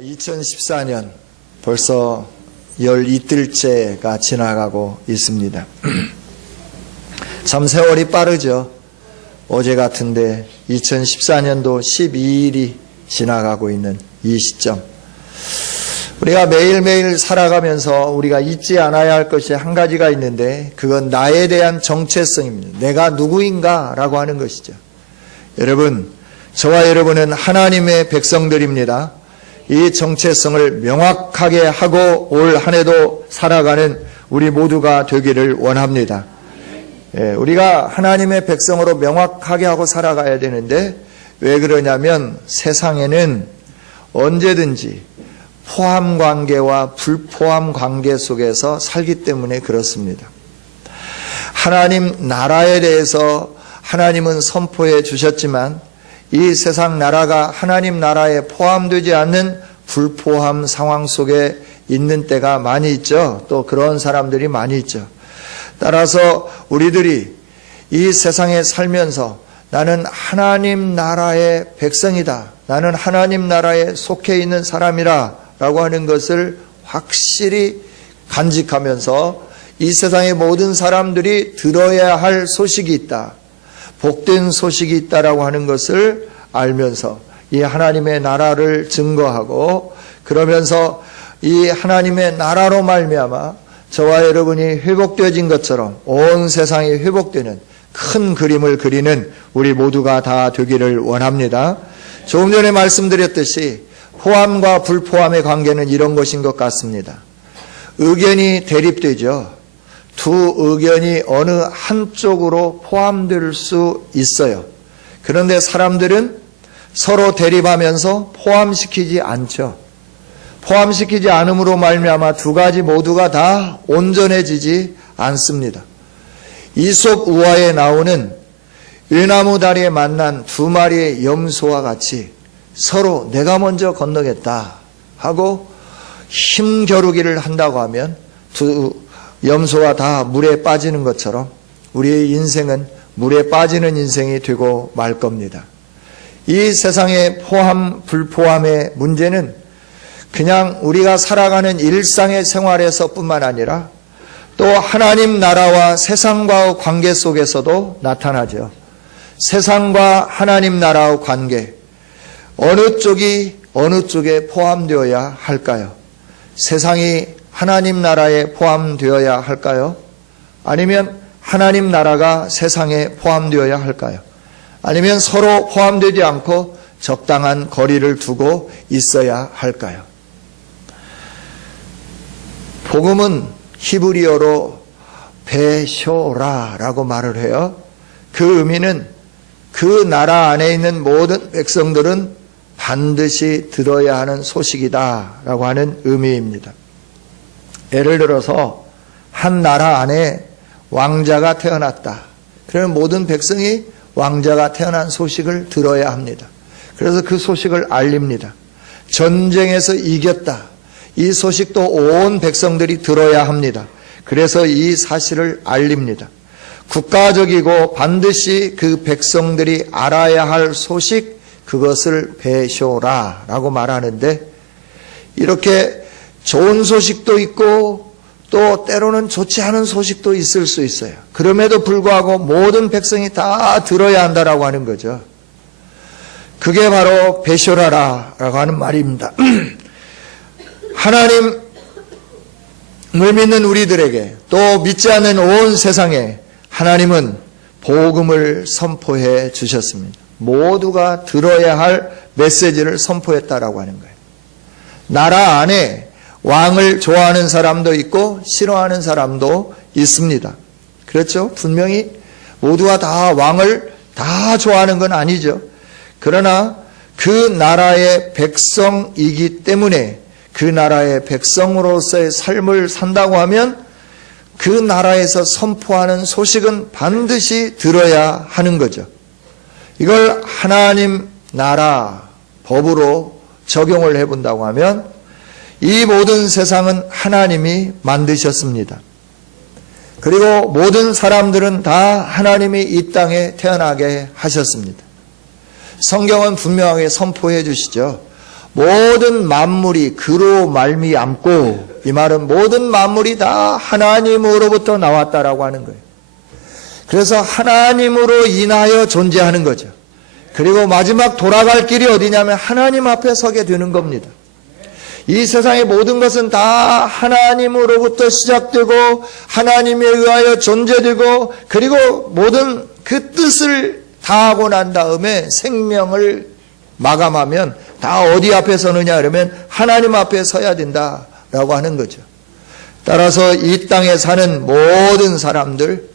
2014년 벌써 12일째가 지나가고 있습니다. 참 세월이 빠르죠. 어제 같은데 2014년도 12일이 지나가고 있는 이 시점. 우리가 매일매일 살아가면서 우리가 잊지 않아야 할 것이 한 가지가 있는데 그건 나에 대한 정체성입니다. 내가 누구인가 라고 하는 것이죠. 여러분, 저와 여러분은 하나님의 백성들입니다. 이 정체성을 명확하게 하고 올 한 해도 살아가는 우리 모두가 되기를 원합니다. 우리가 하나님의 백성으로 명확하게 하고 살아가야 되는데 왜 그러냐면 세상에는 언제든지 포함 관계와 불포함 관계 속에서 살기 때문에 그렇습니다. 하나님 나라에 대해서 하나님은 선포해 주셨지만 이 세상 나라가 하나님 나라에 포함되지 않는 불포함 상황 속에 있는 때가 많이 있죠. 또 그런 사람들이 많이 있죠. 따라서 우리들이 이 세상에 살면서 나는 하나님 나라의 백성이다. 나는 하나님 나라에 속해 있는 사람이라 라고 하는 것을 확실히 간직하면서 이 세상의 모든 사람들이 들어야 할 소식이 있다. 복된 소식이 있다라고 하는 것을 알면서 이 하나님의 나라를 증거하고 그러면서 이 하나님의 나라로 말미암아 저와 여러분이 회복되어진 것처럼 온 세상이 회복되는 큰 그림을 그리는 우리 모두가 다 되기를 원합니다. 조금 전에 말씀드렸듯이 포함과 불포함의 관계는 이런 것인 것 같습니다. 의견이 대립되죠. 두 의견이 어느 한쪽으로 포함될 수 있어요. 그런데 사람들은 서로 대립하면서 포함시키지 않죠. 포함시키지 않음으로 말미암아 두 가지 모두가 다 온전해지지 않습니다. 이솝 우화에 나오는 외나무 다리에 만난 두 마리의 염소와 같이 서로 내가 먼저 건너겠다 하고 힘겨루기를 한다고 하면 두 염소가 다 물에 빠지는 것처럼 우리의 인생은 물에 빠지는 인생이 되고 말 겁니다. 이 세상의 포함, 불포함의 문제는 그냥 우리가 살아가는 일상의 생활에서 뿐만 아니라 또 하나님 나라와 세상과의 관계 속에서도 나타나죠. 세상과 하나님 나라의 관계, 어느 쪽이 어느 쪽에 포함되어야 할까요? 세상이 하나님 나라에 포함되어야 할까요? 아니면 하나님 나라가 세상에 포함되어야 할까요? 아니면 서로 포함되지 않고 적당한 거리를 두고 있어야 할까요? 복음은 히브리어로 베쇼라라고 말을 해요. 그 의미는 그 나라 안에 있는 모든 백성들은 반드시 들어야 하는 소식이다라고 하는 의미입니다. 예를 들어서 한 나라 안에 왕자가 태어났다. 그러면 모든 백성이 왕자가 태어난 소식을 들어야 합니다. 그래서 그 소식을 알립니다. 전쟁에서 이겼다. 이 소식도 온 백성들이 들어야 합니다. 그래서 이 사실을 알립니다. 국가적이고 반드시 그 백성들이 알아야 할 소식, 그것을 베쇼라라고 말하는데 이렇게 좋은 소식도 있고 또 때로는 좋지 않은 소식도 있을 수 있어요. 그럼에도 불구하고 모든 백성이 다 들어야 한다라고 하는 거죠. 그게 바로 베쇼라라고 하는 말입니다. 하나님을 믿는 우리들에게 또 믿지 않는 온 세상에 하나님은 복음을 선포해 주셨습니다. 모두가 들어야 할 메시지를 선포했다라고 하는 거예요. 나라 안에 왕을 좋아하는 사람도 있고 싫어하는 사람도 있습니다. 그렇죠? 분명히 모두가 다 왕을 다 좋아하는 건 아니죠. 그러나 그 나라의 백성이기 때문에 그 나라의 백성으로서의 삶을 산다고 하면 그 나라에서 선포하는 소식은 반드시 들어야 하는 거죠. 이걸 하나님 나라 법으로 적용을 해본다고 하면 이 모든 세상은 하나님이 만드셨습니다. 그리고 모든 사람들은 다 하나님이 이 땅에 태어나게 하셨습니다. 성경은 분명하게 선포해 주시죠. 모든 만물이 그로 말미암고, 이 말은 모든 만물이 다 하나님으로부터 나왔다라고 하는 거예요. 그래서 하나님으로 인하여 존재하는 거죠. 그리고 마지막 돌아갈 길이 어디냐면 하나님 앞에 서게 되는 겁니다. 이 세상의 모든 것은 다 하나님으로부터 시작되고 하나님에 의하여 존재되고, 그리고 모든 그 뜻을 다하고 난 다음에 생명을 마감하면 다 어디 앞에 서느냐 그러면 하나님 앞에 서야 된다라고 하는 거죠. 따라서 이 땅에 사는 모든 사람들,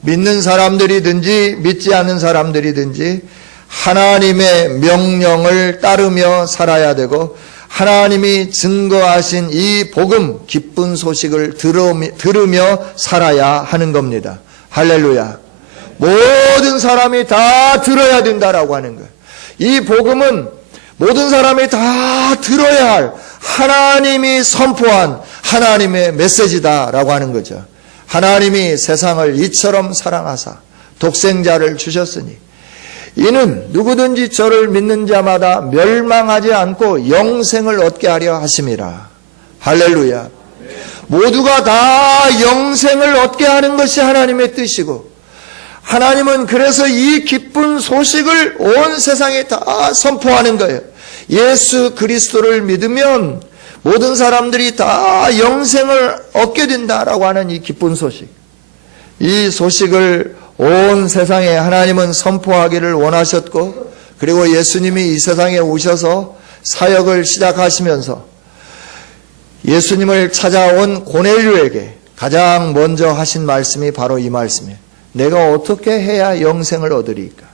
믿는 사람들이든지 믿지 않는 사람들이든지 하나님의 명령을 따르며 살아야 되고, 하나님이 증거하신 이 복음, 기쁜 소식을 들으며 살아야 하는 겁니다. 할렐루야. 모든 사람이 다 들어야 된다라고 하는 거예요. 이 복음은 모든 사람이 다 들어야 할 하나님이 선포한 하나님의 메시지다라고 하는 거죠. 하나님이 세상을 이처럼 사랑하사 독생자를 주셨으니 이는 누구든지 저를 믿는 자마다 멸망하지 않고 영생을 얻게 하려 하심이라. 할렐루야. 모두가 다 영생을 얻게 하는 것이 하나님의 뜻이고, 하나님은 그래서 이 기쁜 소식을 온 세상에 다 선포하는 거예요. 예수 그리스도를 믿으면 모든 사람들이 다 영생을 얻게 된다라고 하는 이 기쁜 소식. 이 소식을 온 세상에 하나님은 선포하기를 원하셨고, 그리고 예수님이 이 세상에 오셔서 사역을 시작하시면서 예수님을 찾아온 고넬료에게 가장 먼저 하신 말씀이 바로 이 말씀이에요. 내가 어떻게 해야 영생을 얻으리까?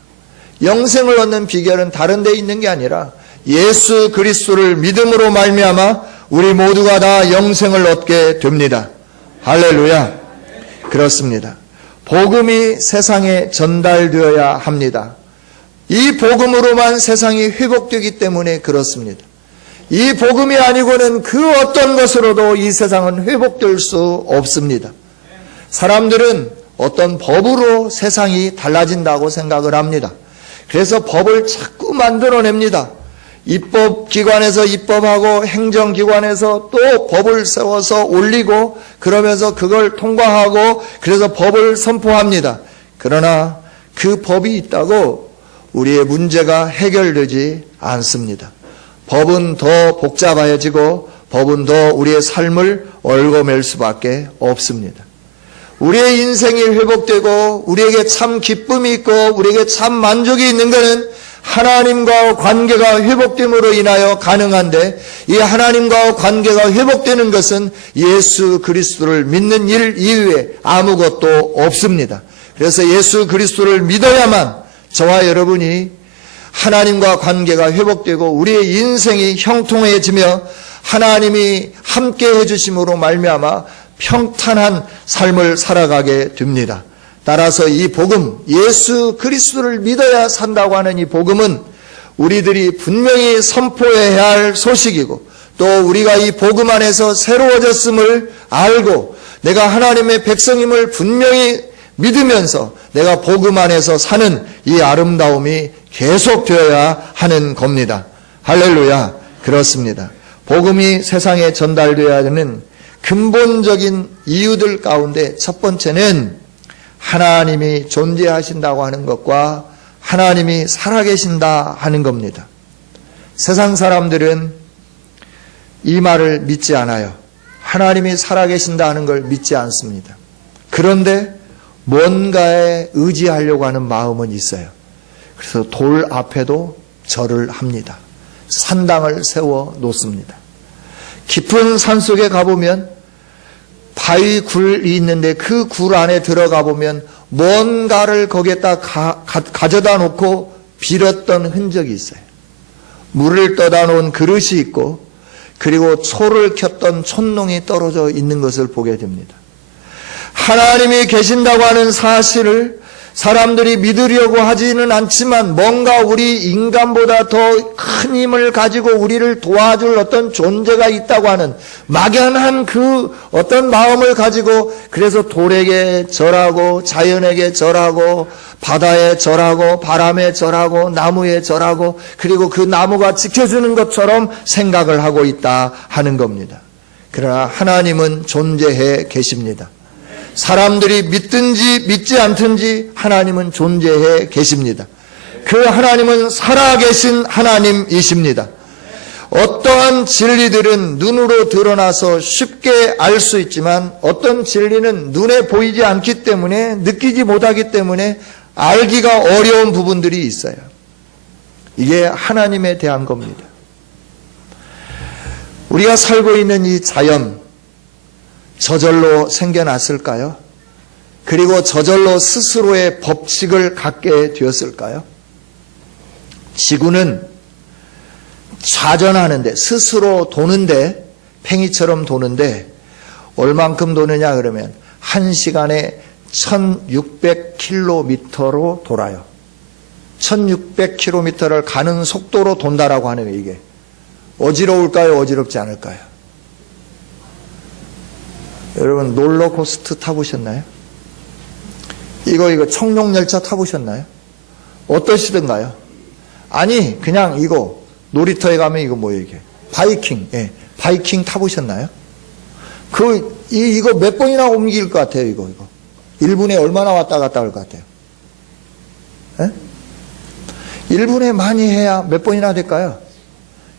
영생을 얻는 비결은 다른 데 있는 게 아니라 예수 그리스도를 믿음으로 말미암아 우리 모두가 다 영생을 얻게 됩니다. 할렐루야. 그렇습니다. 복음이 세상에 전달되어야 합니다. 이 복음으로만 세상이 회복되기 때문에 그렇습니다. 이 복음이 아니고는 그 어떤 것으로도 이 세상은 회복될 수 없습니다. 사람들은 어떤 법으로 세상이 달라진다고 생각을 합니다. 그래서 법을 자꾸 만들어냅니다. 입법기관에서 입법하고 행정기관에서 또 법을 세워서 올리고, 그러면서 그걸 통과하고, 그래서 법을 선포합니다. 그러나 그 법이 있다고 우리의 문제가 해결되지 않습니다. 법은 더 복잡해지고 법은 더 우리의 삶을 얽어맬 수밖에 없습니다. 우리의 인생이 회복되고 우리에게 참 기쁨이 있고 우리에게 참 만족이 있는 것은 하나님과 관계가 회복됨으로 인하여 가능한데, 이 하나님과 관계가 회복되는 것은 예수 그리스도를 믿는 일 이외에 아무것도 없습니다. 그래서 예수 그리스도를 믿어야만 저와 여러분이 하나님과 관계가 회복되고 우리의 인생이 형통해지며 하나님이 함께 해주심으로 말미암아 평탄한 삶을 살아가게 됩니다. 따라서 이 복음, 예수 그리스도를 믿어야 산다고 하는 이 복음은 우리들이 분명히 선포해야 할 소식이고, 또 우리가 이 복음 안에서 새로워졌음을 알고 내가 하나님의 백성임을 분명히 믿으면서 내가 복음 안에서 사는 이 아름다움이 계속되어야 하는 겁니다. 할렐루야. 그렇습니다. 복음이 세상에 전달되어야 하는 근본적인 이유들 가운데 첫 번째는 하나님이 존재하신다고 하는 것과 하나님이 살아계신다 하는 겁니다. 세상 사람들은 이 말을 믿지 않아요. 하나님이 살아계신다 하는 걸 믿지 않습니다. 그런데 뭔가에 의지하려고 하는 마음은 있어요. 그래서 돌 앞에도 절을 합니다. 산당을 세워 놓습니다. 깊은 산속에 가보면 바위 굴이 있는데 그 굴 안에 들어가 보면 뭔가를 거기에다 가져다 놓고 빌었던 흔적이 있어요. 물을 떠다 놓은 그릇이 있고, 그리고 초를 켰던 촛농이 떨어져 있는 것을 보게 됩니다. 하나님이 계신다고 하는 사실을 사람들이 믿으려고 하지는 않지만 뭔가 우리 인간보다 더 큰 힘을 가지고 우리를 도와줄 어떤 존재가 있다고 하는 막연한 그 어떤 마음을 가지고, 그래서 돌에게 절하고 자연에게 절하고 바다에 절하고 바람에 절하고 나무에 절하고, 그리고 그 나무가 지켜주는 것처럼 생각을 하고 있다 하는 겁니다. 그러나 하나님은 존재해 계십니다. 사람들이 믿든지 믿지 않든지 하나님은 존재해 계십니다. 그 하나님은 살아계신 하나님이십니다. 어떠한 진리들은 눈으로 드러나서 쉽게 알 수 있지만 어떤 진리는 눈에 보이지 않기 때문에, 느끼지 못하기 때문에 알기가 어려운 부분들이 있어요. 이게 하나님에 대한 겁니다. 우리가 살고 있는 이 자연, 저절로 생겨났을까요? 그리고 저절로 스스로의 법칙을 갖게 되었을까요? 지구는 좌전하는데, 스스로 도는데, 팽이처럼 도는데 얼만큼 도느냐 그러면 1시간에 1600km로 돌아요. 1600km를 가는 속도로 돈다라고 하는 거예요. 이게 어지러울까요? 어지럽지 않을까요? 여러분 롤러코스터 타보셨나요? 이거 청룡열차 타보셨나요? 어떠시던가요? 아니 그냥 이거 놀이터에 가면 이거 뭐예요 이게? 바이킹, 예, 바이킹 타보셨나요? 이거 몇 번이나 옮길 것 같아요 이거. 1분에 얼마나 왔다 갔다 할 것 같아요? 예? 1분에 많이 해야 몇 번이나 될까요?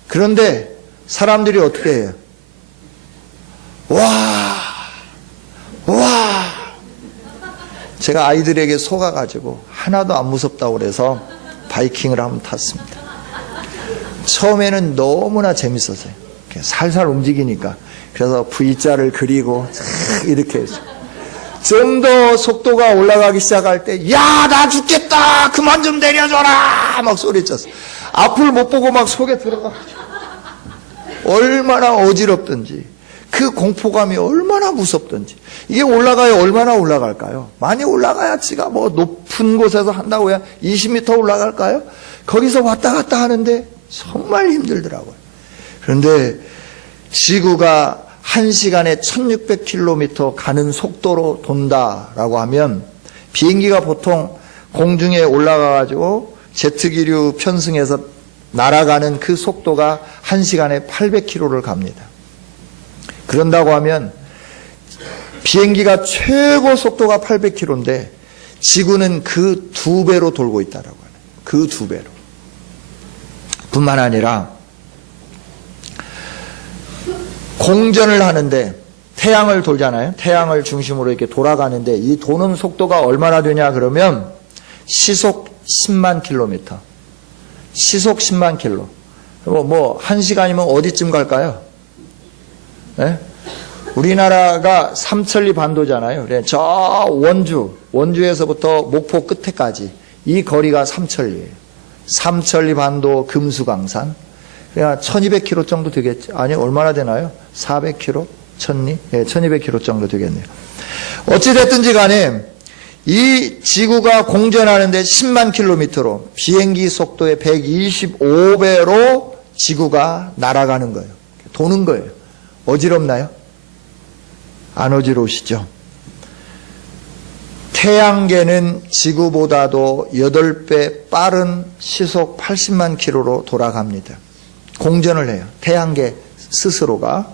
그런데 사람들이 어떻게 해요? 와. 제가 아이들에게 속아가지고 하나도 안 무섭다고 그래서 바이킹을 한번 탔습니다. 처음에는 너무나 재밌었어요. 살살 움직이니까. 그래서 V자를 그리고 이렇게 했죠. 좀 더 속도가 올라가기 시작할 때, 야, 나 죽겠다! 그만 좀 내려줘라! 막 소리쳤어요. 앞을 못 보고 막 속에 들어가가지고. 얼마나 어지럽든지, 그 공포감이 얼마나 무섭든지. 이게 올라가야 얼마나 올라갈까요? 많이 올라가야 지가 뭐 높은 곳에서 한다고 해야 20m 올라갈까요? 거기서 왔다 갔다 하는데 정말 힘들더라고요. 그런데 지구가 1시간에 1600km 가는 속도로 돈다라고 하면, 비행기가 보통 공중에 올라가가지고 제트기류 편승해서 날아가는 그 속도가 1시간에 800km를 갑니다. 그런다고 하면 비행기가 최고 속도가 800km인데 지구는 그 2배로 돌고 있다라고 하는, 그 2배로. 뿐만 아니라 공전을 하는데 태양을 돌잖아요. 태양을 중심으로 이렇게 돌아가는데 이 도는 속도가 얼마나 되냐 그러면 시속 10만 킬로미터. 시속 10만 킬로. 뭐 1시간이면 어디쯤 갈까요? 네? 우리나라가 삼천리 반도잖아요. 그래 저 원주에서부터 목포 끝에까지 이 거리가 삼천리예요. 삼천리 반도 금수강산. 그러니까 1200km 정도 되겠죠. 아니 얼마나 되나요? 400km? 1200km 정도 되겠네요. 어찌됐든지 간에 이 지구가 공전하는데 10만 킬로미터로 비행기 속도의 125배로 지구가 날아가는 거예요. 도는 거예요. 어지럽나요? 안 어지러우시죠? 태양계는 지구보다도 8배 빠른 시속 80만 킬로로 돌아갑니다. 공전을 해요. 태양계 스스로가.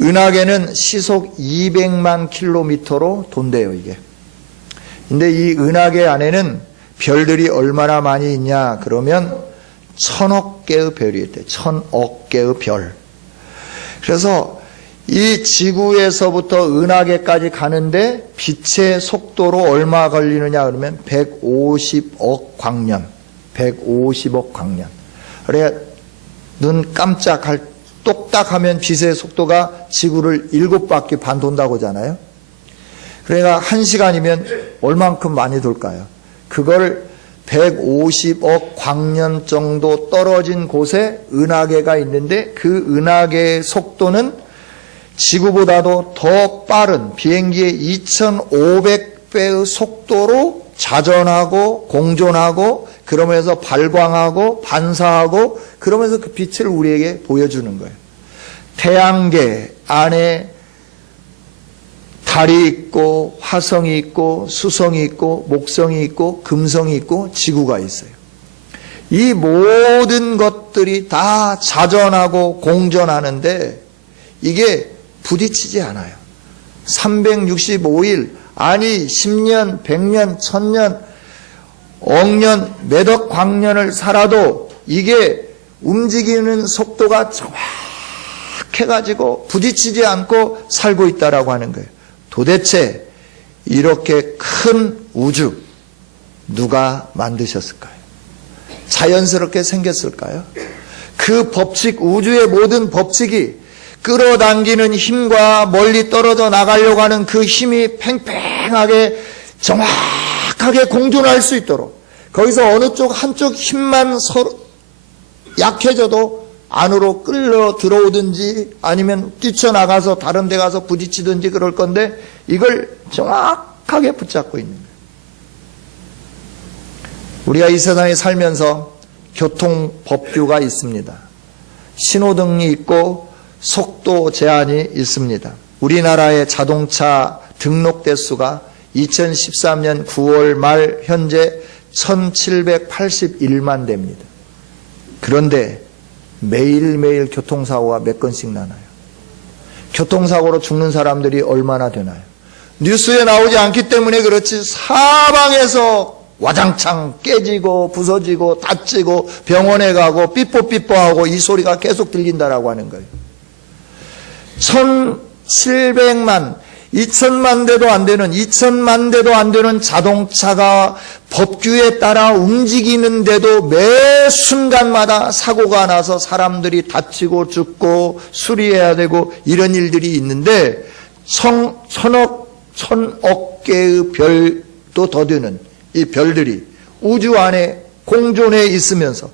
은하계는 시속 200만 킬로미터로 돈대요, 이게. 근데 이 은하계 안에는 별들이 얼마나 많이 있냐 그러면 1000억 개의 별이 있대요. 1000억 개의 별. 그래서 이 지구에서부터 은하계까지 가는데 빛의 속도로 얼마 걸리느냐 그러면 150억 광년. 150억 광년. 그래 눈 깜짝할 똑딱하면 빛의 속도가 지구를 7바퀴 반 돈다고 하잖아요. 그러니까 1시간이면 얼만큼 많이 돌까요? 그걸 150억 광년 정도 떨어진 곳에 은하계가 있는데 그 은하계의 속도는 지구보다도 더 빠른 비행기의 2500배의 속도로 자전하고 공존하고 그러면서 발광하고 반사하고 그러면서 그 빛을 우리에게 보여주는 거예요. 태양계 안에 달이 있고 화성이 있고 수성이 있고 목성이 있고 금성이 있고 지구가 있어요. 이 모든 것들이 다 자전하고 공전하는데 이게 부딪히지 않아요. 365일 아니 10년, 100년, 1000년, 억년, 몇억 광년을 살아도 이게 움직이는 속도가 정확해가지고 부딪히지 않고 살고 있다라고 하는 거예요. 도대체 이렇게 큰 우주 누가 만드셨을까요? 자연스럽게 생겼을까요? 그 법칙, 우주의 모든 법칙이 끌어당기는 힘과 멀리 떨어져 나가려고 하는 그 힘이 팽팽하게 정확하게 공존할 수 있도록 거기서 어느 쪽 한쪽 힘만 서로 약해져도 안으로 끌려 들어오든지 아니면 뛰쳐나가서 다른 데 가서 부딪히든지 그럴 건데 이걸 정확하게 붙잡고 있는 거예요. 우리가 이 세상에 살면서 교통법규가 있습니다. 신호등이 있고 속도 제한이 있습니다. 우리나라의 자동차 등록 대수가 2013년 9월 말 현재 1781만 대입니다. 그런데 매일매일 교통사고가 몇 건씩 나나요? 교통사고로 죽는 사람들이 얼마나 되나요? 뉴스에 나오지 않기 때문에 그렇지 사방에서 와장창 깨지고 부서지고 다치고 병원에 가고 삐뽀삐뽀하고 이 소리가 계속 들린다라고 하는 거예요. 1700만 2000만 대도 안 되는 2000만 대도 안 되는 자동차가 법규에 따라 움직이는데도 매 순간마다 사고가 나서 사람들이 다치고 죽고 수리해야 되고 이런 일들이 있는데 천억 개의 별도 더 되는 이 별들이 우주 안에 공존해 있으면서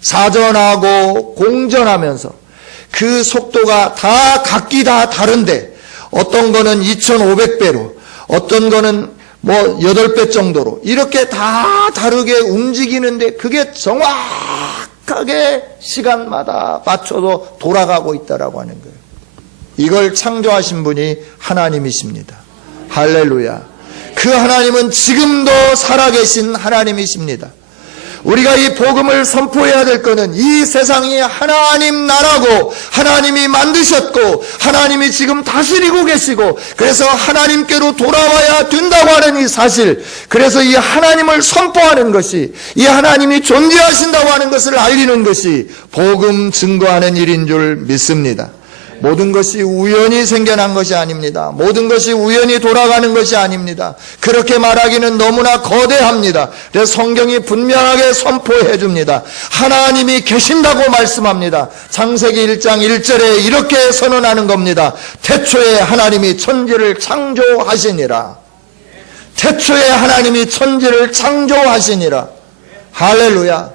자전하고 공전하면서 그 속도가 다 각기 다 다른데 어떤 거는 2500배로 어떤 거는 뭐 8배 정도로 이렇게 다 다르게 움직이는데 그게 정확하게 시간마다 맞춰서 돌아가고 있다라고 하는 거예요. 이걸 창조하신 분이 하나님이십니다. 할렐루야. 그 하나님은 지금도 살아계신 하나님이십니다. 우리가 이 복음을 선포해야 될 것은 이 세상이 하나님 나라고 하나님이 만드셨고 하나님이 지금 다스리고 계시고 그래서 하나님께로 돌아와야 된다고 하는 이 사실, 그래서 이 하나님을 선포하는 것이, 이 하나님이 존재하신다고 하는 것을 알리는 것이 복음 증거하는 일인 줄 믿습니다. 모든 것이 우연히 생겨난 것이 아닙니다. 모든 것이 우연히 돌아가는 것이 아닙니다. 그렇게 말하기는 너무나 거대합니다. 그래서 성경이 분명하게 선포해 줍니다. 하나님이 계신다고 말씀합니다. 창세기 1장 1절에 이렇게 선언하는 겁니다. 태초에 하나님이 천지를 창조하시니라. 태초에 하나님이 천지를 창조하시니라. 할렐루야.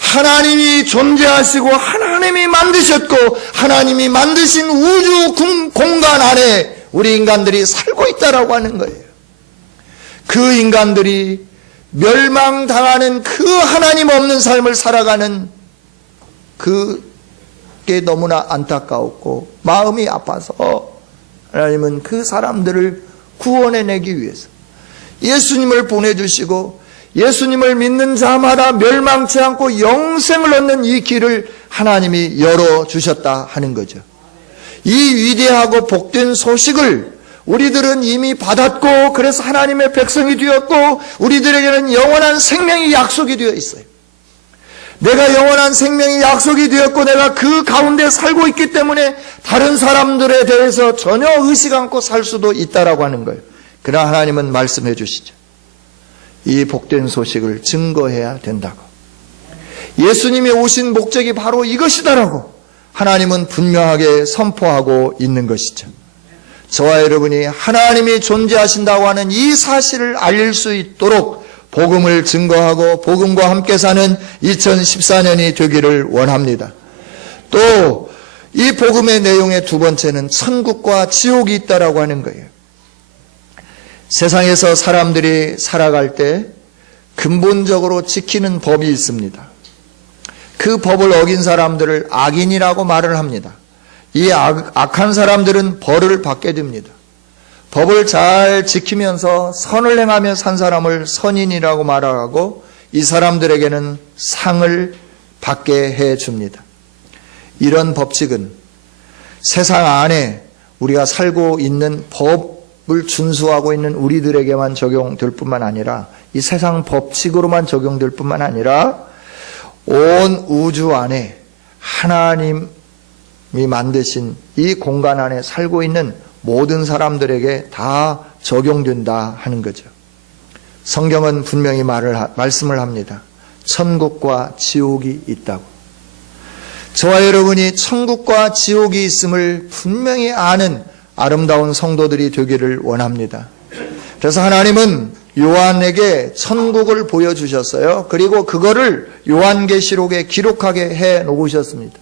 하나님이 존재하시고 하나님이 만드셨고 하나님이 만드신 우주 공간 안에 우리 인간들이 살고 있다라고 하는 거예요. 그 인간들이 멸망당하는 그 하나님 없는 삶을 살아가는 그게 너무나 안타까웠고 마음이 아파서 하나님은 그 사람들을 구원해내기 위해서 예수님을 보내주시고 예수님을 믿는 자마다 멸망치 않고 영생을 얻는 이 길을 하나님이 열어주셨다 하는 거죠. 이 위대하고 복된 소식을 우리들은 이미 받았고 그래서 하나님의 백성이 되었고 우리들에게는 영원한 생명이 약속이 되어 있어요. 내가 영원한 생명이 약속이 되었고 내가 그 가운데 살고 있기 때문에 다른 사람들에 대해서 전혀 의식 않고 살 수도 있다라고 하는 거예요. 그러나 하나님은 말씀해 주시죠. 이 복된 소식을 증거해야 된다고. 예수님이 오신 목적이 바로 이것이다라고 하나님은 분명하게 선포하고 있는 것이죠. 저와 여러분이 하나님이 존재하신다고 하는 이 사실을 알릴 수 있도록 복음을 증거하고 복음과 함께 사는 2014년이 되기를 원합니다. 또 이 복음의 내용의 두 번째는 천국과 지옥이 있다라고 하는 거예요. 세상에서 사람들이 살아갈 때 근본적으로 지키는 법이 있습니다. 그 법을 어긴 사람들을 악인이라고 말을 합니다. 이 악한 사람들은 벌을 받게 됩니다. 법을 잘 지키면서 선을 행하며 산 사람을 선인이라고 말하고 이 사람들에게는 상을 받게 해줍니다. 이런 법칙은 세상 안에 우리가 살고 있는 법을 준수하고 있는 우리들에게만 적용될 뿐만 아니라 이 세상 법칙으로만 적용될 뿐만 아니라 온 우주 안에 하나님이 만드신 이 공간 안에 살고 있는 모든 사람들에게 다 적용된다 하는 거죠. 성경은 분명히 말씀을 합니다. 천국과 지옥이 있다고. 저와 여러분이 천국과 지옥이 있음을 분명히 아는 아름다운 성도들이 되기를 원합니다. 그래서 하나님은 요한에게 천국을 보여주셨어요. 그리고 그거를 요한계시록에 기록하게 해 놓으셨습니다.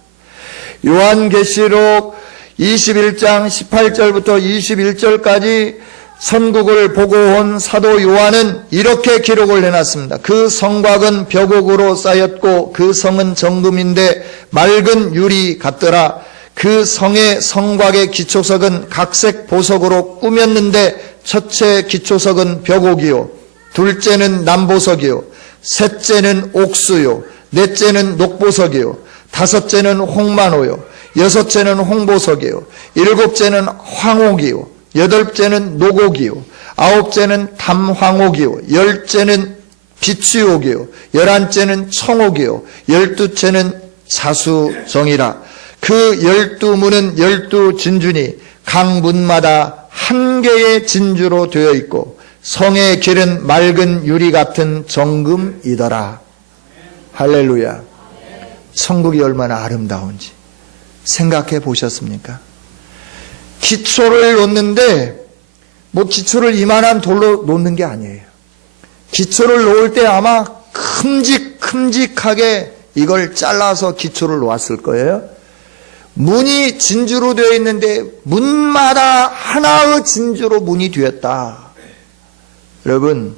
요한계시록 21장 18절부터 21절까지 천국을 보고 온 사도 요한은 이렇게 기록을 해놨습니다. 그 성곽은 벽옥으로 쌓였고 그 성은 정금인데 맑은 유리 같더라. 그 성의 성곽의 기초석은 각색 보석으로 꾸몄는데 첫째 기초석은 벽옥이요, 둘째는 남보석이요, 셋째는 옥수요, 넷째는 녹보석이요, 다섯째는 홍만호요, 여섯째는 홍보석이요, 일곱째는 황옥이요, 여덟째는 녹옥이요, 아홉째는 담황옥이요, 열째는 비추옥이요, 열한째는 청옥이요, 열두째는 자수정이라. 그 12문은 12진주니 각 문마다 한 개의 진주로 되어 있고 성의 길은 맑은 유리 같은 정금이더라. 할렐루야. 천국이 얼마나 아름다운지 생각해 보셨습니까? 기초를 놓는데 기초를 이만한 돌로 놓는 게 아니에요. 기초를 놓을 때 아마 큼직큼직하게 이걸 잘라서 기초를 놓았을 거예요. 문이 진주로 되어 있는데 문마다 하나의 진주로 문이 되었다. 여러분,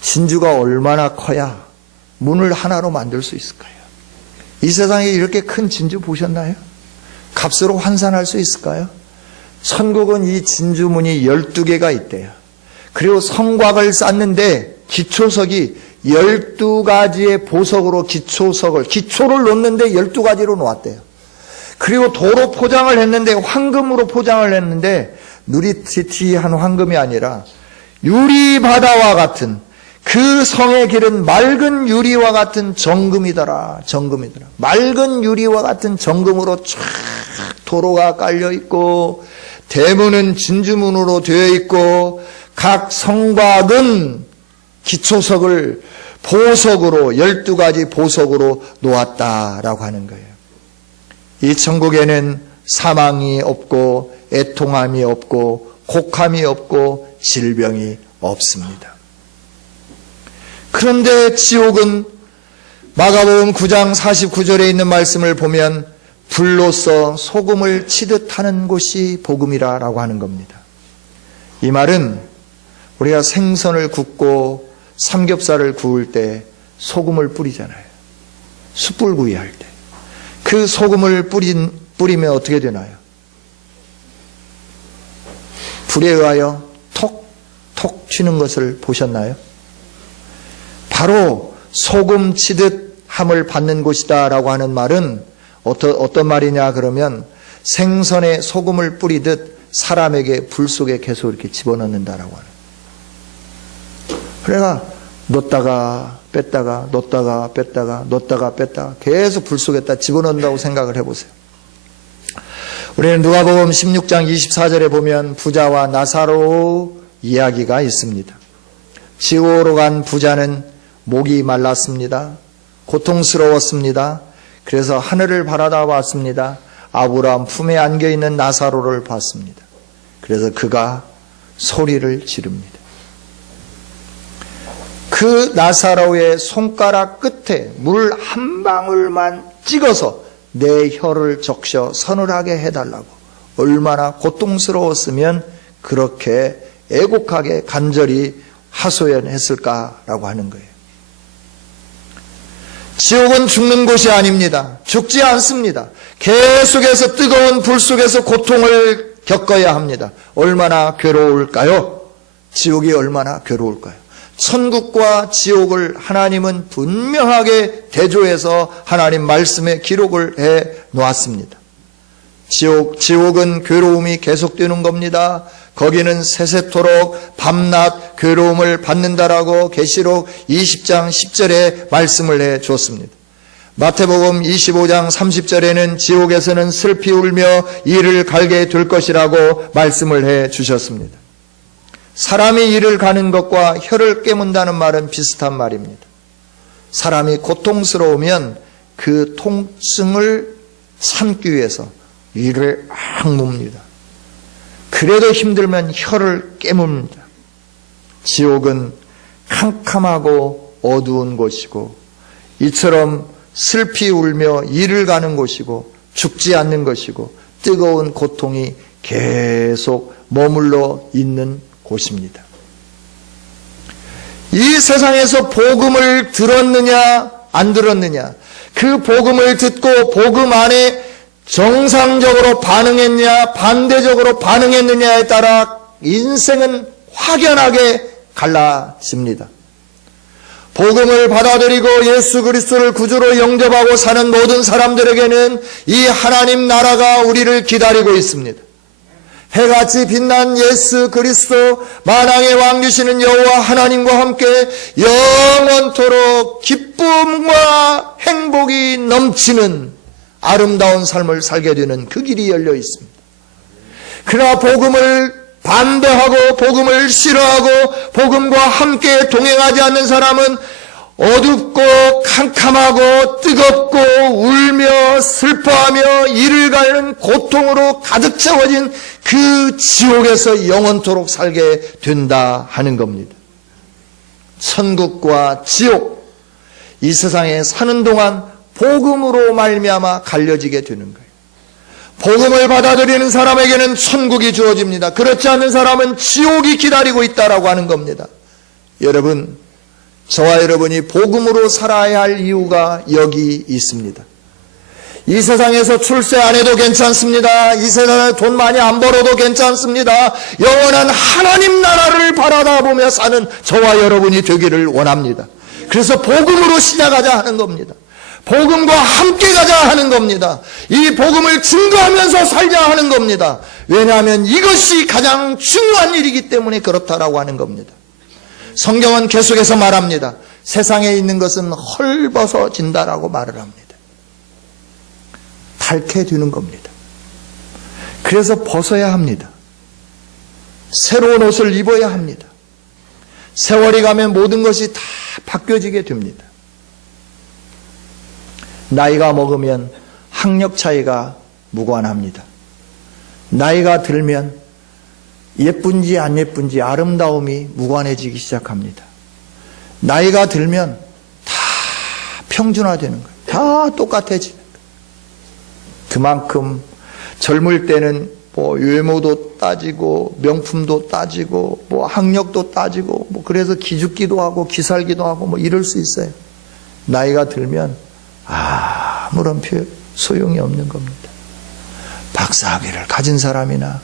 진주가 얼마나 커야 문을 하나로 만들 수 있을까요? 이 세상에 이렇게 큰 진주 보셨나요? 값으로 환산할 수 있을까요? 천국은 이 진주문이 12개가 있대요. 그리고 성곽을 쌓는데 기초석이 12가지의 보석으로 기초를 놓는데 12가지로 놓았대요. 그리고 도로 포장을 했는데 황금으로 포장을 했는데 누리티티한 황금이 아니라 유리바다와 같은 그 성의 길은 맑은 유리와 같은 정금이더라. 맑은 유리와 같은 정금으로 쫙 도로가 깔려 있고 대문은 진주문으로 되어 있고 각 성곽은 기초석을 보석으로 12가지 보석으로 놓았다라고 하는 거예요. 이 천국에는 사망이 없고 애통함이 없고 곡함이 없고 질병이 없습니다. 그런데 지옥은 마가복음 9장 49절에 있는 말씀을 보면 불로써 소금을 치듯 하는 곳이 복음이라고 하는 겁니다. 이 말은 우리가 생선을 굽고 삼겹살을 구울 때 소금을 뿌리잖아요. 숯불구이 할 때. 그 소금을 뿌리면 어떻게 되나요? 불에 의하여 톡톡 튀는 것을 보셨나요? 바로 소금 치듯 함을 받는 곳이다 라고 하는 말은 어떤 말이냐 그러면 생선에 소금을 뿌리듯 사람에게 불 속에 계속 이렇게 집어넣는다라고 하는. 그래가 넣었다가 뺐다가 넣었다가 뺐다가 넣었다가 뺐다가 계속 불 속에다 집어넣는다고 생각을 해보세요. 우리는 누가복음 16장 24절에 보면 부자와 나사로 이야기가 있습니다. 지옥으로 간 부자는 목이 말랐습니다. 고통스러웠습니다. 그래서 하늘을 바라다 봤습니다. 아브라함 품에 안겨있는 나사로를 봤습니다. 그래서 그가 소리를 지릅니다. 그 나사로의 손가락 끝에 물 한 방울만 찍어서 내 혀를 적셔 서늘하게 해달라고. 얼마나 고통스러웠으면 그렇게 애곡하게 간절히 하소연했을까라고 하는 거예요. 지옥은 죽는 곳이 아닙니다. 죽지 않습니다. 계속해서 뜨거운 불 속에서 고통을 겪어야 합니다. 얼마나 괴로울까요? 지옥이 얼마나 괴로울까요? 천국과 지옥을 하나님은 분명하게 대조해서 하나님 말씀에 기록을 해 놓았습니다. 지옥은 괴로움이 계속되는 겁니다. 거기는 세세토록 밤낮 괴로움을 받는다라고 계시록 20장 10절에 말씀을 해 주었습니다. 마태복음 25장 30절에는 지옥에서는 슬피 울며 이를 갈게 될 것이라고 말씀을 해 주셨습니다. 사람이 이를 가는 것과 혀를 깨문다는 말은 비슷한 말입니다. 사람이 고통스러우면 그 통증을 참기 위해서 이를 악뭅니다. 그래도 힘들면 혀를 깨뭅니다. 지옥은 캄캄하고 어두운 곳이고 이처럼 슬피 울며 이를 가는 곳이고 죽지 않는 것이고 뜨거운 고통이 계속 머물러 있는 곳입니다. 이 세상에서 복음을 들었느냐 안 들었느냐, 그 복음을 듣고 복음 안에 정상적으로 반응했냐 반대적으로 반응했느냐에 따라 인생은 확연하게 갈라집니다. 복음을 받아들이고 예수 그리스도를 구주로 영접하고 사는 모든 사람들에게는 이 하나님 나라가 우리를 기다리고 있습니다. 해같이 빛난 예수 그리스도 만왕의 왕 되시는 여호와 하나님과 함께 영원토록 기쁨과 행복이 넘치는 아름다운 삶을 살게 되는 그 길이 열려 있습니다. 그러나 복음을 반대하고 복음을 싫어하고 복음과 함께 동행하지 않는 사람은 어둡고 캄캄하고 뜨겁고 울며 슬퍼하며 이를 가는 고통으로 가득 채워진 그 지옥에서 영원토록 살게 된다 하는 겁니다. 천국과 지옥, 이 세상에 사는 동안 복음으로 말미암아 갈려지게 되는 거예요. 복음을 받아들이는 사람에게는 천국이 주어집니다. 그렇지 않는 사람은 지옥이 기다리고 있다라고 하는 겁니다. 여러분, 저와 여러분이 복음으로 살아야 할 이유가 여기 있습니다. 이 세상에서 출세 안 해도 괜찮습니다. 이 세상에 돈 많이 안 벌어도 괜찮습니다. 영원한 하나님 나라를 바라보며 사는 저와 여러분이 되기를 원합니다. 그래서 복음으로 시작하자 하는 겁니다. 복음과 함께 가자 하는 겁니다. 이 복음을 증거하면서 살자 하는 겁니다. 왜냐하면 이것이 가장 중요한 일이기 때문에 그렇다라고 하는 겁니다. 성경은 계속해서 말합니다. 세상에 있는 것은 헐벗어진다라고 말을 합니다. 닳게되는 겁니다. 그래서 벗어야 합니다. 새로운 옷을 입어야 합니다. 세월이 가면 모든 것이 다 바뀌어지게 됩니다. 나이가 먹으면 학력 차이가 무관합니다. 나이가 들면 예쁜지 안 예쁜지 아름다움이 무관해지기 시작합니다. 나이가 들면 다 평준화되는 거예요. 다 똑같아지는 거예요. 그만큼 젊을 때는 외모도 따지고 명품도 따지고 학력도 따지고 그래서 기죽기도 하고 기살기도 하고 이럴 수 있어요. 나이가 들면 아무런 소용이 없는 겁니다. 박사학위를 가진 사람이나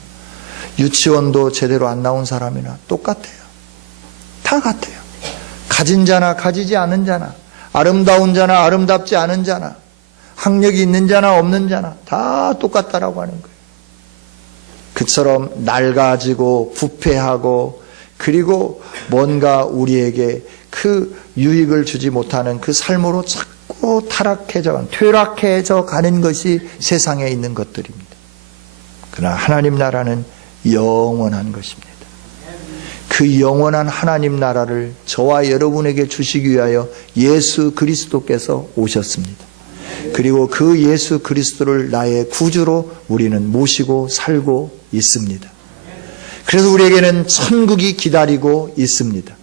유치원도 제대로 안 나온 사람이나 똑같아요. 다 같아요. 가진 자나 가지지 않은 자나, 아름다운 자나 아름답지 않은 자나, 학력이 있는 자나 없는 자나 다 똑같다라고 하는 거예요. 그처럼 낡아지고 부패하고 그리고 뭔가 우리에게 그 유익을 주지 못하는 그 삶으로 자꾸 퇴락해져 가는 것이 세상에 있는 것들입니다. 그러나 하나님 나라는 영원한 것입니다. 그 영원한 하나님 나라를 저와 여러분에게 주시기 위하여 예수 그리스도께서 오셨습니다. 그리고 그 예수 그리스도를 나의 구주로 우리는 모시고 살고 있습니다. 그래서 우리에게는 천국이 기다리고 있습니다.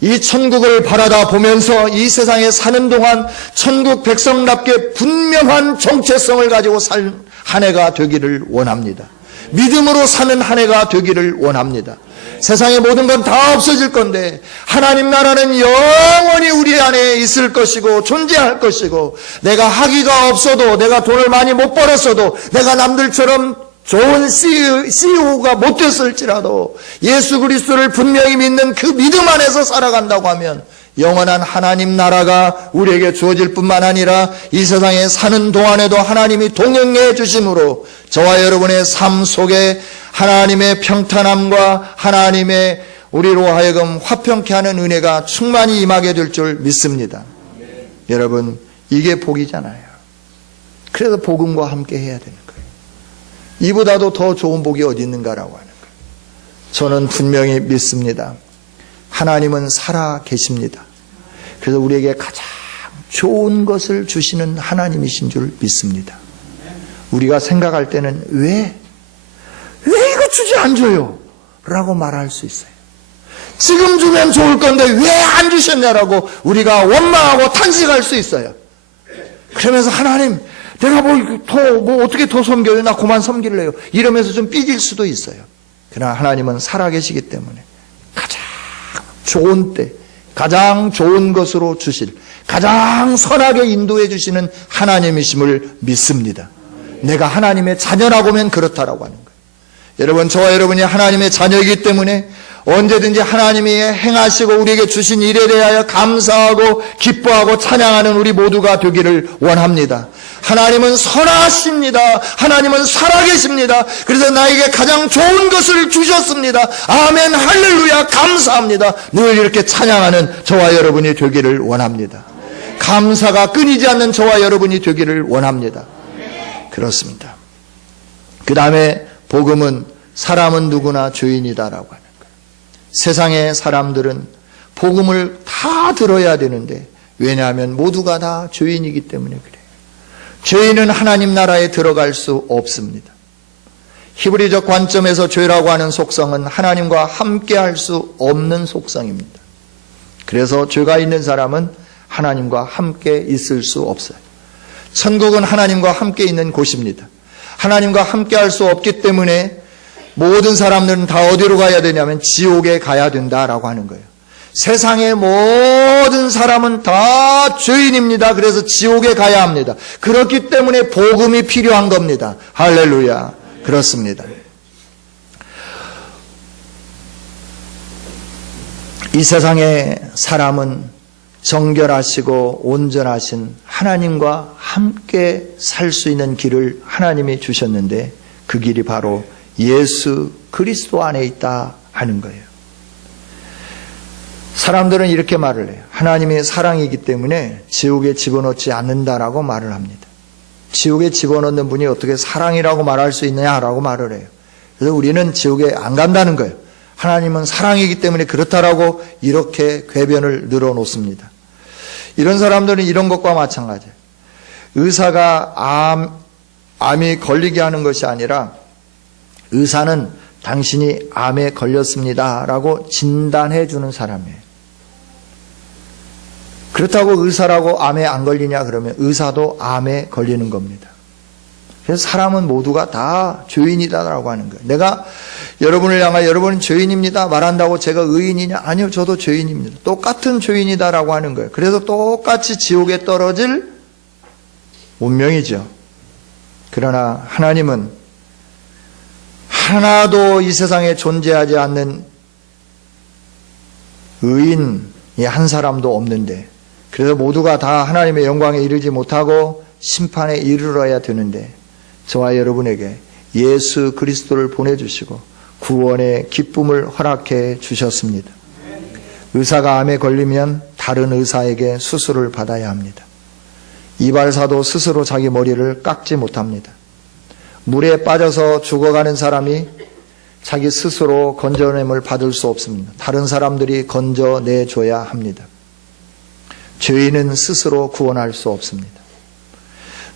이 천국을 바라다 보면서 이 세상에 사는 동안 천국 백성답게 분명한 정체성을 가지고 살 한 해가 되기를 원합니다. 믿음으로 사는 한 해가 되기를 원합니다. 세상의 모든 건 다 없어질 건데 하나님 나라는 영원히 우리 안에 있을 것이고 존재할 것이고, 내가 학위가 없어도, 내가 돈을 많이 못 벌었어도, 내가 남들처럼 좋은 CEO가 못 됐을지라도 예수 그리스도를 분명히 믿는 그 믿음 안에서 살아간다고 하면 영원한 하나님 나라가 우리에게 주어질 뿐만 아니라 이 세상에 사는 동안에도 하나님이 동행해 주심으로 저와 여러분의 삶 속에 하나님의 평탄함과 하나님의 우리로 하여금 화평케 하는 은혜가 충만히 임하게 될 줄 믿습니다. 여러분, 이게 복이잖아요. 그래서 복음과 함께 해야 되는 거예요. 이보다도 더 좋은 복이 어디 있는가라고 하는 거예요. 저는 분명히 믿습니다. 하나님은 살아 계십니다. 그래서 우리에게 가장 좋은 것을 주시는 하나님이신 줄 믿습니다. 우리가 생각할 때는 왜 이거 주지 안 줘요? 라고 말할 수 있어요. 지금 주면 좋을 건데 왜 안 주셨냐라고 우리가 원망하고 탄식할 수 있어요. 그러면서 하나님, 내가 어떻게 더 섬겨요? 나 그만 섬길래요. 이러면서 좀 삐질 수도 있어요. 그러나 하나님은 살아계시기 때문에 가장 좋은 때, 가장 좋은 것으로 주실, 가장 선하게 인도해 주시는 하나님이심을 믿습니다. 내가 하나님의 자녀라고 하면 그렇다라고 하는 거예요. 여러분, 저와 여러분이 하나님의 자녀이기 때문에 언제든지 하나님이 행하시고 우리에게 주신 일에 대하여 감사하고 기뻐하고 찬양하는 우리 모두가 되기를 원합니다. 하나님은 선하십니다. 하나님은 살아계십니다. 그래서 나에게 가장 좋은 것을 주셨습니다. 아멘, 할렐루야, 감사합니다. 늘 이렇게 찬양하는 저와 여러분이 되기를 원합니다. 감사가 끊이지 않는 저와 여러분이 되기를 원합니다. 그렇습니다. 그 다음에 복음은 사람은 누구나 죄인이다라고 하는 거예요. 세상의 사람들은 복음을 다 들어야 되는데, 왜냐하면 모두가 다 죄인이기 때문에 그래요. 죄인은 하나님 나라에 들어갈 수 없습니다. 히브리적 관점에서 죄라고 하는 속성은 하나님과 함께 할 수 없는 속성입니다. 그래서 죄가 있는 사람은 하나님과 함께 있을 수 없어요. 천국은 하나님과 함께 있는 곳입니다. 하나님과 함께 할 수 없기 때문에 모든 사람들은 다 어디로 가야 되냐면 지옥에 가야 된다라고 하는 거예요. 세상의 모든 사람은 다 죄인입니다. 그래서 지옥에 가야 합니다. 그렇기 때문에 복음이 필요한 겁니다. 할렐루야. 그렇습니다. 이 세상의 사람은 정결하시고 온전하신 하나님과 함께 살 수 있는 길을 하나님이 주셨는데, 그 길이 바로 예수 그리스도 안에 있다 하는 거예요. 사람들은 이렇게 말을 해요. 하나님이 사랑이기 때문에 지옥에 집어넣지 않는다라고 말을 합니다. 지옥에 집어넣는 분이 어떻게 사랑이라고 말할 수 있느냐라고 말을 해요. 그래서 우리는 지옥에 안 간다는 거예요. 하나님은 사랑이기 때문에 그렇다라고 이렇게 궤변을 늘어놓습니다. 이런 사람들은 이런 것과 마찬가지예요. 의사가 암이 걸리게 하는 것이 아니라, 의사는 당신이 암에 걸렸습니다 라고 진단해 주는 사람이에요. 그렇다고 의사라고 암에 안 걸리냐 그러면 의사도 암에 걸리는 겁니다. 그래서 사람은 모두가 다 죄인이다라고 하는 거예요. 내가 여러분을 향하여 여러분은 죄인입니다 말한다고 제가 의인이냐? 아니요, 저도 죄인입니다. 똑같은 죄인이다라고 하는 거예요. 그래서 똑같이 지옥에 떨어질 운명이죠. 그러나 하나님은 하나도 이 세상에 존재하지 않는 의인이 한 사람도 없는데, 그래서 모두가 다 하나님의 영광에 이르지 못하고 심판에 이르러야 되는데, 저와 여러분에게 예수 그리스도를 보내주시고 구원의 기쁨을 허락해 주셨습니다. 의사가 암에 걸리면 다른 의사에게 수술을 받아야 합니다. 이발사도 스스로 자기 머리를 깎지 못합니다. 물에 빠져서 죽어가는 사람이 자기 스스로 건져냄을 받을 수 없습니다. 다른 사람들이 건져내줘야 합니다. 죄인은 스스로 구원할 수 없습니다.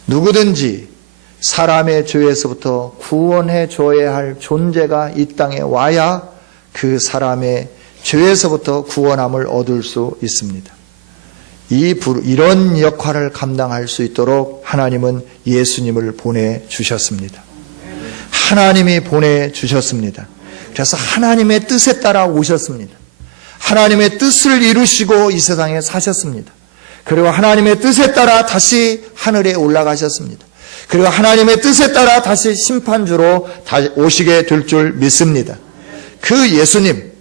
누구든지 사람의 죄에서부터 구원해 줘야 할 존재가 이 땅에 와야 그 사람의 죄에서부터 구원함을 얻을 수 있습니다. 이런 역할을 감당할 수 있도록 하나님은 예수님을 보내주셨습니다. 하나님이 보내주셨습니다. 그래서 하나님의 뜻에 따라 오셨습니다. 하나님의 뜻을 이루시고 이 세상에 사셨습니다. 그리고 하나님의 뜻에 따라 다시 하늘에 올라가셨습니다. 그리고 하나님의 뜻에 따라 다시 심판주로 오시게 될 줄 믿습니다. 그 예수님,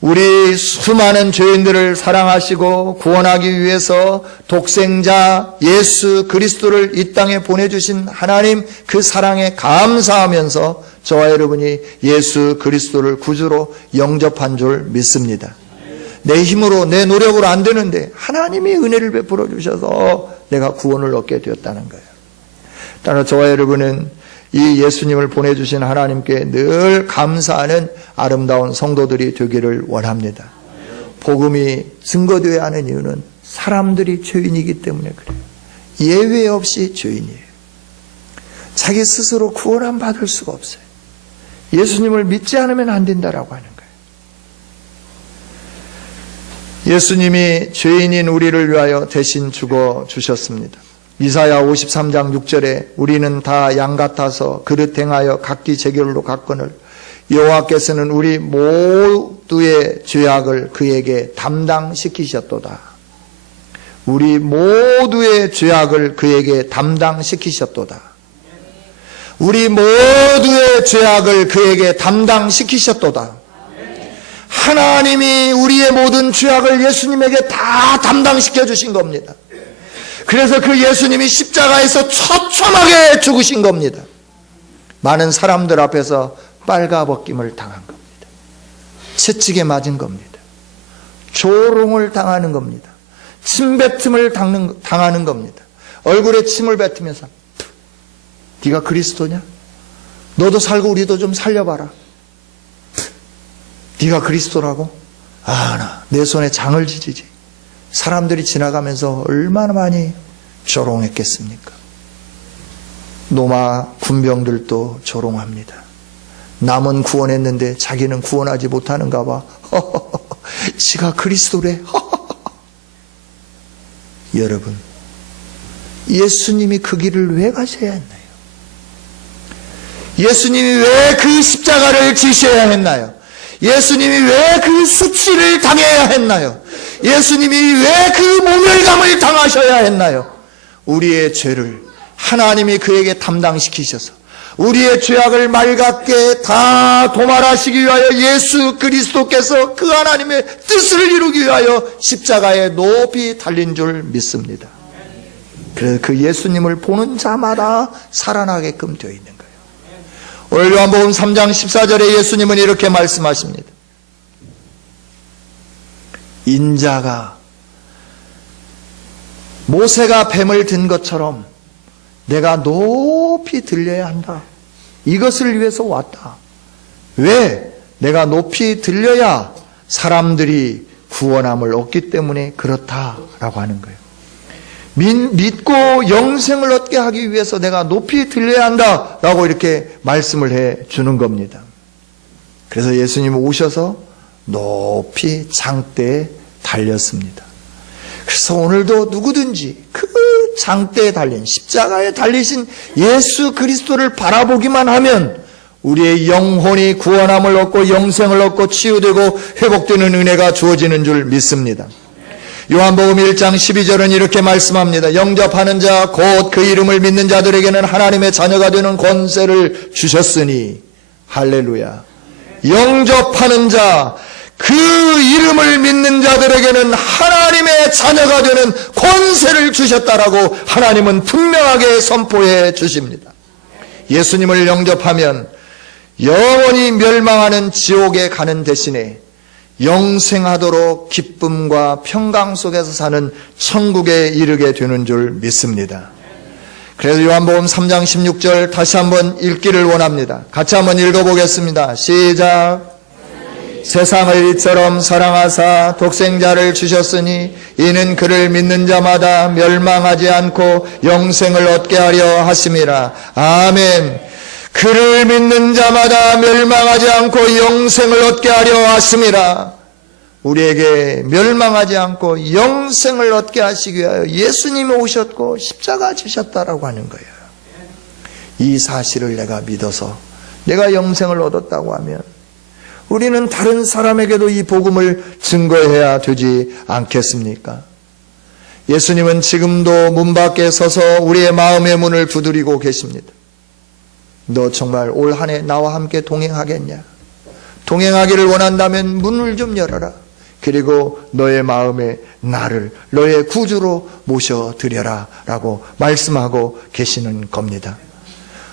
우리 수많은 죄인들을 사랑하시고 구원하기 위해서 독생자 예수 그리스도를 이 땅에 보내주신 하나님 그 사랑에 감사하면서 저와 여러분이 예수 그리스도를 구주로 영접한 줄 믿습니다. 내 힘으로 내 노력으로 안 되는데 하나님이 은혜를 베풀어 주셔서 내가 구원을 얻게 되었다는 거예요. 따라 저와 여러분은 이 예수님을 보내주신 하나님께 늘 감사하는 아름다운 성도들이 되기를 원합니다. 복음이 증거되어야 하는 이유는 사람들이 죄인이기 때문에 그래요. 예외 없이 죄인이에요. 자기 스스로 구원 받을 수가 없어요. 예수님을 믿지 않으면 안 된다라고 하는 거예요. 예수님이 죄인인 우리를 위하여 대신 죽어 주셨습니다. 이사야 53장 6절에 우리는 다 양 같아서 그릇 행하여 각기 제 길로 갔거늘 여호와께서는 우리 모두의 죄악을 그에게 담당시키셨도다. 우리 모두의 죄악을 그에게 담당시키셨도다. 우리 모두의 죄악을 그에게 담당시키셨도다. 하나님이 우리의 모든 죄악을 예수님에게 다 담당시켜 주신 겁니다. 그래서 그 예수님이 십자가에서 처참하게 죽으신 겁니다. 많은 사람들 앞에서 빨가벗김을 당한 겁니다. 채찍에 맞은 겁니다. 조롱을 당하는 겁니다. 침뱉음을 당하는 겁니다. 얼굴에 침을 뱉으면서 네가 그리스도냐? 너도 살고 우리도 좀 살려봐라. 네가 그리스도라고? 나 내 손에 장을 지지지. 사람들이 지나가면서 얼마나 많이 조롱했겠습니까? 로마 군병들도 조롱합니다. 남은 구원했는데 자기는 구원하지 못하는가 봐. 지가 그리스도래. 여러분, 예수님이 그 길을 왜 가셔야 했나요? 예수님이 왜 그 십자가를 지셔야 했나요? 예수님이 왜 그 수치를 당해야 했나요? 예수님이 왜 그 모멸감을 당하셔야 했나요? 우리의 죄를 하나님이 그에게 담당시키셔서 우리의 죄악을 맑게 다 도말하시기 위하여 예수 그리스도께서 그 하나님의 뜻을 이루기 위하여 십자가에 높이 달린 줄 믿습니다. 그래서 그 예수님을 보는 자마다 살아나게끔 되어 있는 거예요. 오늘 요한복음 3장 14절에 예수님은 이렇게 말씀하십니다. 인자가 모세가 뱀을 든 것처럼 내가 높이 들려야 한다. 이것을 위해서 왔다. 왜? 내가 높이 들려야 사람들이 구원함을 얻기 때문에 그렇다라고 하는 거예요. 믿고 영생을 얻게 하기 위해서 내가 높이 들려야 한다라고 이렇게 말씀을 해 주는 겁니다. 그래서 예수님은 오셔서 높이 장대에 달렸습니다. 그래서 오늘도 누구든지 그 장대에 달린 십자가에 달리신 예수 그리스도를 바라보기만 하면 우리의 영혼이 구원함을 얻고 영생을 얻고 치유되고 회복되는 은혜가 주어지는 줄 믿습니다. 요한복음 1장 12절은 이렇게 말씀합니다. 영접하는 자 곧 그 이름을 믿는 자들에게는 하나님의 자녀가 되는 권세를 주셨으니 할렐루야. 영접하는 자 그 이름을 믿는 자들에게는 하나님의 자녀가 되는 권세를 주셨다라고 하나님은 분명하게 선포해 주십니다. 예수님을 영접하면 영원히 멸망하는 지옥에 가는 대신에 영생하도록 기쁨과 평강 속에서 사는 천국에 이르게 되는 줄 믿습니다. 그래서 요한복음 3장 16절 다시 한번 읽기를 원합니다. 같이 한번 읽어보겠습니다. 시작. 세상을 이처럼 사랑하사 독생자를 주셨으니 이는 그를 믿는 자마다 멸망하지 않고 영생을 얻게 하려 하심이라. 아멘. 그를 믿는 자마다 멸망하지 않고 영생을 얻게 하려 하심이라. 우리에게 멸망하지 않고 영생을 얻게 하시기 위하여 예수님이 오셨고 십자가 지셨다라고 하는 거예요. 이 사실을 내가 믿어서 내가 영생을 얻었다고 하면 우리는 다른 사람에게도 이 복음을 증거해야 되지 않겠습니까? 예수님은 지금도 문 밖에 서서 우리의 마음의 문을 두드리고 계십니다. 너 정말 올 한 해 나와 함께 동행하겠냐? 동행하기를 원한다면 문을 좀 열어라. 그리고 너의 마음에 나를 너의 구주로 모셔드려라 라고 말씀하고 계시는 겁니다.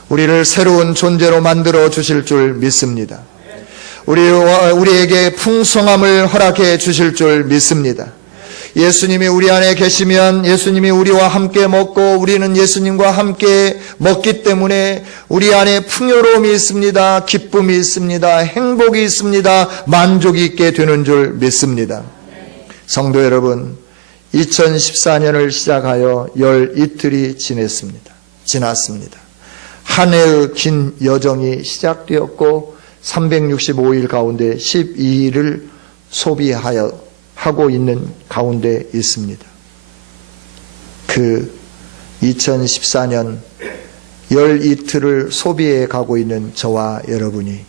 우리를 새로운 존재로 만들어 주실 줄 믿습니다. 우리에게 풍성함을 허락해 주실 줄 믿습니다. 예수님이 우리 안에 계시면 예수님이 우리와 함께 먹고 우리는 예수님과 함께 먹기 때문에 우리 안에 풍요로움이 있습니다. 기쁨이 있습니다. 행복이 있습니다. 만족이 있게 되는 줄 믿습니다. 성도 여러분, 2014년을 시작하여 열 이틀이 지났습니다. 한 해의 긴 여정이 시작되었고 365일 가운데 12일을 하고 있는 가운데 있습니다. 그 2014년 열 이틀을 소비해 가고 있는 저와 여러분이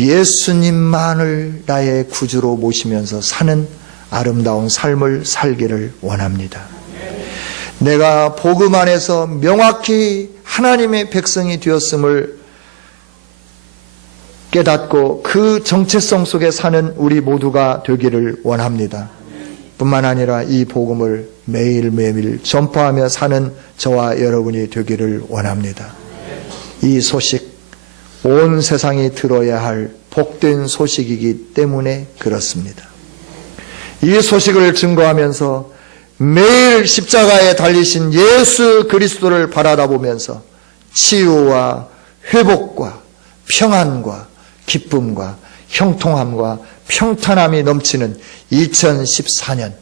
예수님만을 나의 구주로 모시면서 사는 아름다운 삶을 살기를 원합니다. 내가 복음 안에서 명확히 하나님의 백성이 되었음을 깨닫고 그 정체성 속에 사는 우리 모두가 되기를 원합니다. 뿐만 아니라 이 복음을 매일매일 전파하며 사는 저와 여러분이 되기를 원합니다. 이 소식, 온 세상이 들어야 할 복된 소식이기 때문에 그렇습니다. 이 소식을 증거하면서 매일 십자가에 달리신 예수 그리스도를 바라다 보면서 치유와 회복과 평안과 기쁨과 형통함과 평탄함이 넘치는 2014년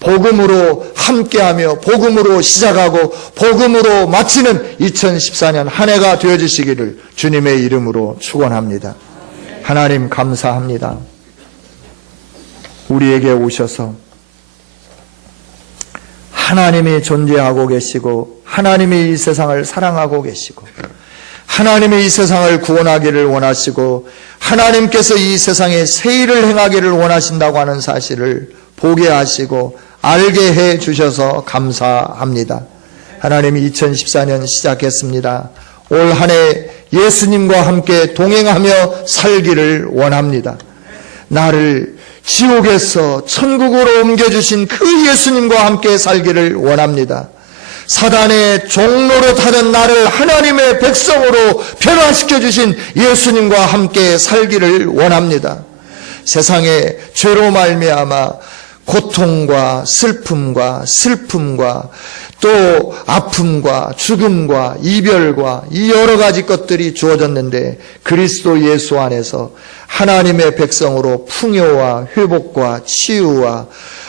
복음으로 함께하며 복음으로 시작하고 복음으로 마치는 2014년 한 해가 되어주시기를 주님의 이름으로 축원합니다. 하나님 감사합니다. 우리에게 오셔서 하나님이 존재하고 계시고 하나님이 이 세상을 사랑하고 계시고 하나님이 이 세상을 구원하기를 원하시고 하나님께서 이 세상에 새 일을 행하기를 원하신다고 하는 사실을 보게 하시고 알게 해 주셔서 감사합니다. 하나님이 2014년 시작했습니다. 올 한 해 예수님과 함께 동행하며 살기를 원합니다. 나를 지옥에서 천국으로 옮겨주신 그 예수님과 함께 살기를 원합니다. 사단의 종로로 타는 나를 하나님의 백성으로 변화시켜 주신 예수님과 함께 살기를 원합니다. 세상에 죄로 말미암아 고통과 슬픔과 또 아픔과 죽음과 이별과 이 여러 가지 것들이 주어졌는데 그리스도 예수 안에서 하나님의 백성으로 풍요와 회복과 치유와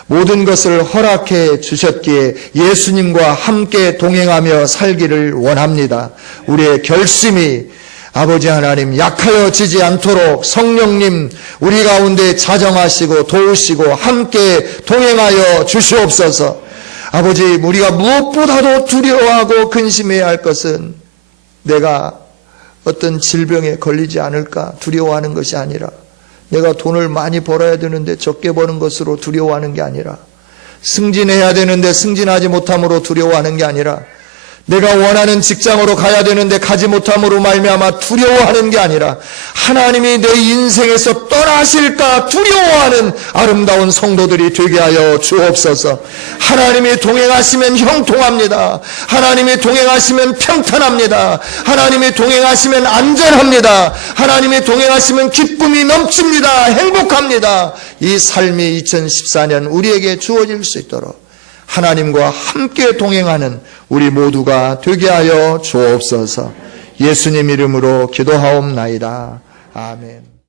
모든 것을 허락해 주셨기에 예수님과 함께 동행하며 살기를 원합니다. 우리의 결심이 아버지 하나님 약하여지지 않도록 성령님 우리 가운데 자정하시고 도우시고 함께 동행하여 주시옵소서. 아버지, 우리가 무엇보다도 두려워하고 근심해야 할 것은 내가 어떤 질병에 걸리지 않을까 두려워하는 것이 아니라 내가 돈을 많이 벌어야 되는데 적게 버는 것으로 두려워하는 게 아니라 승진해야 되는데 승진하지 못함으로 두려워하는 게 아니라 내가 원하는 직장으로 가야 되는데 가지 못함으로 말미암아 두려워하는 게 아니라 하나님이 내 인생에서 떠나실까 두려워하는 아름다운 성도들이 되게 하여 주옵소서. 하나님이 동행하시면 형통합니다. 하나님이 동행하시면 평탄합니다. 하나님이 동행하시면 안전합니다. 하나님이 동행하시면 기쁨이 넘칩니다. 행복합니다. 이 삶이 2014년 우리에게 주어질 수 있도록 하나님과 함께 동행하는 우리 모두가 되게 하여 주옵소서. 예수님 이름으로 기도하옵나이다. 아멘.